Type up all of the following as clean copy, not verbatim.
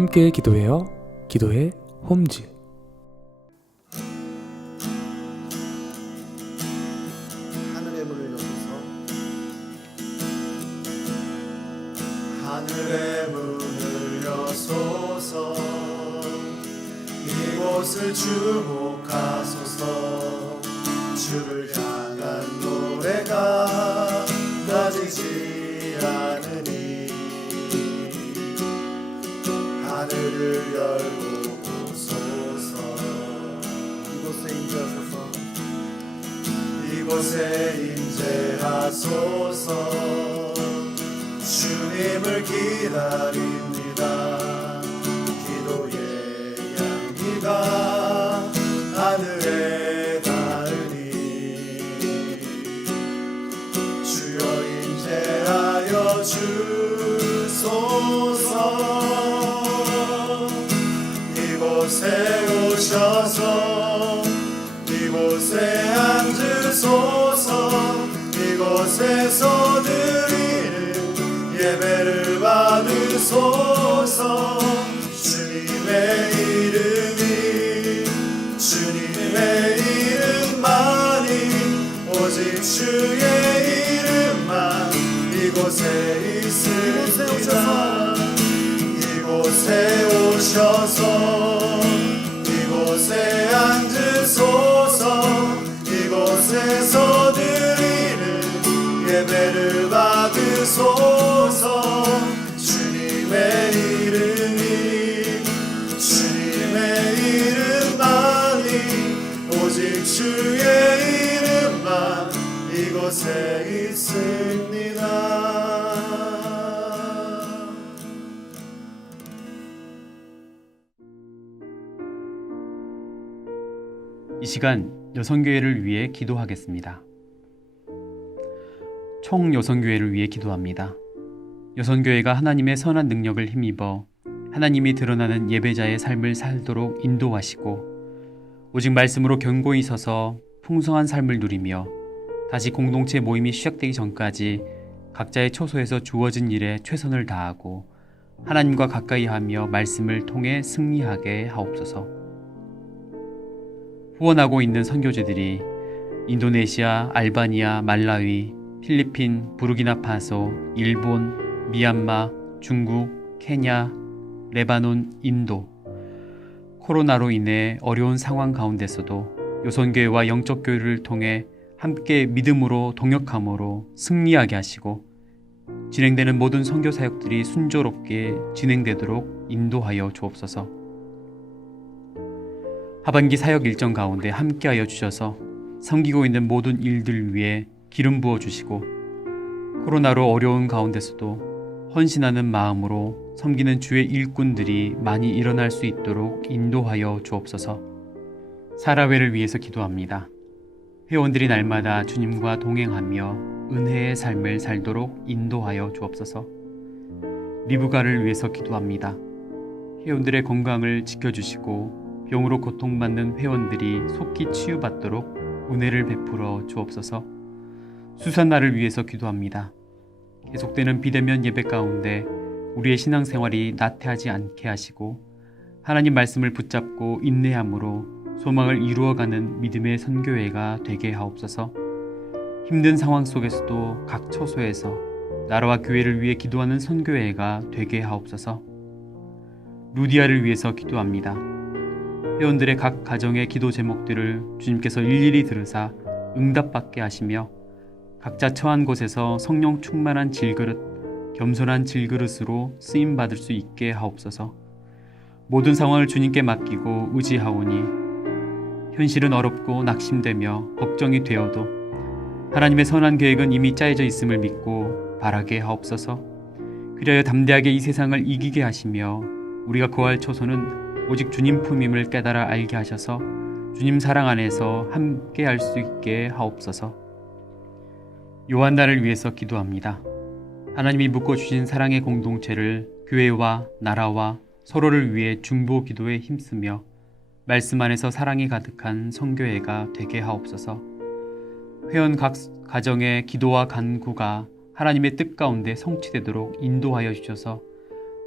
함께 기도해요. 기도해 홈즈. 하늘의 문을 여소서. 하늘의 문을 여소서. 이곳을 주목하소서. 주를 향한 노래가 꺼지지 않으니 하늘을 열고 오소서. 이곳에 임재하소서. 이곳에 임재하소서. 주님을 기다립니다. 기도의 향기가 하늘에 닿으니 주여 임재하여 주소서. 이곳에 오셔서 이곳에 앉으소서. 이곳에서 드리는 예배를 받으소서. 주님의 이름만이 오직 주의 이름만 이곳에 있습니다. 이곳에 오셔서 이곳에 앉으소서. 이곳에서 드리는 예배를 받으소서. 주님의 이름만이 오직 주의 이름만 이곳에 있습니다. 이 시간 여성교회를 위해 기도하겠습니다. 총 여성교회를 위해 기도합니다. 여성교회가 하나님의 선한 능력을 힘입어 하나님이 드러나는 예배자의 삶을 살도록 인도하시고 오직 말씀으로 견고히 서서 풍성한 삶을 누리며 다시 공동체 모임이 시작되기 전까지 각자의 처소에서 주어진 일에 최선을 다하고 하나님과 가까이 하며 말씀을 통해 승리하게 하옵소서. 후원하고 있는 선교제들이 인도네시아, 알바니아, 말라위, 필리핀, 부르키나파소, 일본, 미얀마, 중국, 케냐, 레바논, 인도. 코로나로 인해 어려운 상황 가운데서도 여성교회와 영적교회를 통해 함께 믿음으로 동역함으로 승리하게 하시고 진행되는 모든 선교 사역들이 순조롭게 진행되도록 인도하여 주옵소서. 하반기 사역 일정 가운데 함께하여 주셔서 섬기고 있는 모든 일들 위해 기름 부어주시고 코로나로 어려운 가운데서도 헌신하는 마음으로 섬기는 주의 일꾼들이 많이 일어날 수 있도록 인도하여 주옵소서. 사라회를 위해서 기도합니다. 회원들이 날마다 주님과 동행하며 은혜의 삶을 살도록 인도하여 주옵소서. 리브가를 위해서 기도합니다. 회원들의 건강을 지켜주시고 병으로 고통받는 회원들이 속히 치유받도록 은혜를 베풀어 주옵소서. 수산나를 위해서 기도합니다. 계속되는 비대면 예배 가운데 우리의 신앙생활이 나태하지 않게 하시고 하나님 말씀을 붙잡고 인내함으로 소망을 이루어가는 믿음의 선교회가 되게 하옵소서. 힘든 상황 속에서도 각 처소에서 나라와 교회를 위해 기도하는 선교회가 되게 하옵소서. 루디아를 위해서 기도합니다. 회원들의 각 가정의 기도 제목들을 주님께서 일일이 들으사 응답받게 하시며 각자 처한 곳에서 성령 충만한 질그릇, 겸손한 질그릇으로 쓰임받을 수 있게 하옵소서. 모든 상황을 주님께 맡기고 의지하오니 현실은 어렵고 낙심되며 걱정이 되어도 하나님의 선한 계획은 이미 짜여져 있음을 믿고 바라게 하옵소서. 그리하여 담대하게 이 세상을 이기게 하시며 우리가 거할 처소는 오직 주님 품임을 깨달아 알게 하셔서 주님 사랑 안에서 함께 할 수 있게 하옵소서. 요한나를 위해서 기도합니다. 하나님이 묶어주신 사랑의 공동체를 교회와 나라와 서로를 위해 중보 기도에 힘쓰며 말씀 안에서 사랑이 가득한 선교회가 되게 하옵소서. 회원 각 가정의 기도와 간구가 하나님의 뜻 가운데 성취되도록 인도하여 주셔서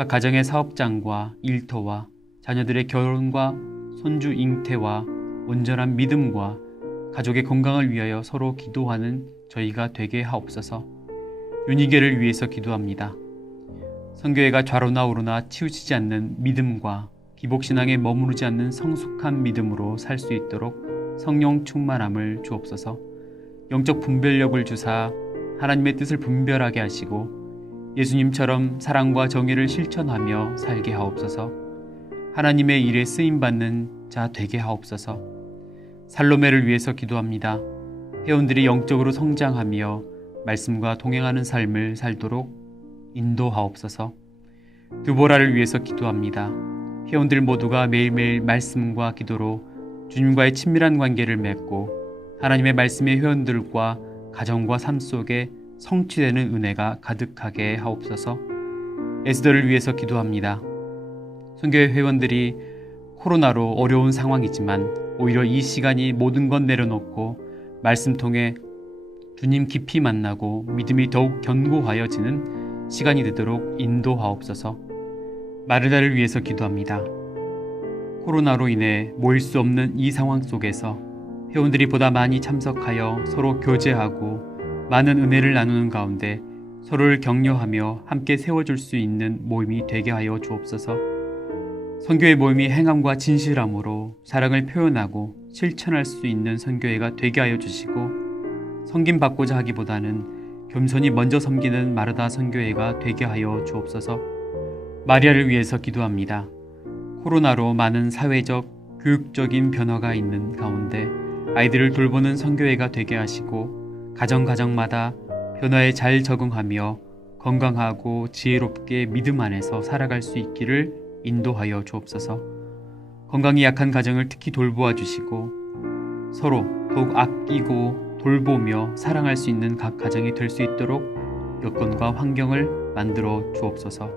각 가정의 사업장과 일터와 자녀들의 결혼과 손주 잉태와 온전한 믿음과 가족의 건강을 위하여 서로 기도하는 저희가 되게 하옵소서. 윤희계를 위해서 기도합니다. 선교회가 좌로나 우로나 치우치지 않는 믿음과 기복신앙에 머무르지 않는 성숙한 믿음으로 살 수 있도록 성령 충만함을 주옵소서. 영적 분별력을 주사 하나님의 뜻을 분별하게 하시고 예수님처럼 사랑과 정의를 실천하며 살게 하옵소서. 하나님의 일에 쓰임받는 자 되게 하옵소서. 살로메를 위해서 기도합니다. 회원들이 영적으로 성장하며 말씀과 동행하는 삶을 살도록 인도하옵소서. 드보라를 위해서 기도합니다. 회원들 모두가 매일매일 말씀과 기도로 주님과의 친밀한 관계를 맺고 하나님의 말씀의 회원들과 가정과 삶 속에 성취되는 은혜가 가득하게 하옵소서. 에스더를 위해서 기도합니다. 선교회 회원들이 코로나로 어려운 상황이지만 오히려 이 시간이 모든 것 내려놓고 말씀 통해 주님 깊이 만나고 믿음이 더욱 견고하여지는 시간이 되도록 인도하옵소서. 마르다를 위해서 기도합니다. 코로나로 인해 모일 수 없는 이 상황 속에서 회원들이 보다 많이 참석하여 서로 교제하고 많은 은혜를 나누는 가운데 서로를 격려하며 함께 세워줄 수 있는 모임이 되게 하여 주옵소서. 선교회 모임이 행함과 진실함으로 사랑을 표현하고 실천할 수 있는 선교회가 되게 하여 주시고 섬김받고자 하기보다는 겸손히 먼저 섬기는 마르다 선교회가 되게 하여 주옵소서. 마리아를 위해서 기도합니다. 코로나로 많은 사회적, 교육적인 변화가 있는 가운데 아이들을 돌보는 선교회가 되게 하시고 가정마다 변화에 잘 적응하며 건강하고 지혜롭게 믿음 안에서 살아갈 수 있기를 인도하여 주옵소서. 건강이 약한 가정을 특히 돌보아 주시고 서로 더욱 아끼고 돌보며 사랑할 수 있는 각 가정이 될 수 있도록 여건과 환경을 만들어 주옵소서.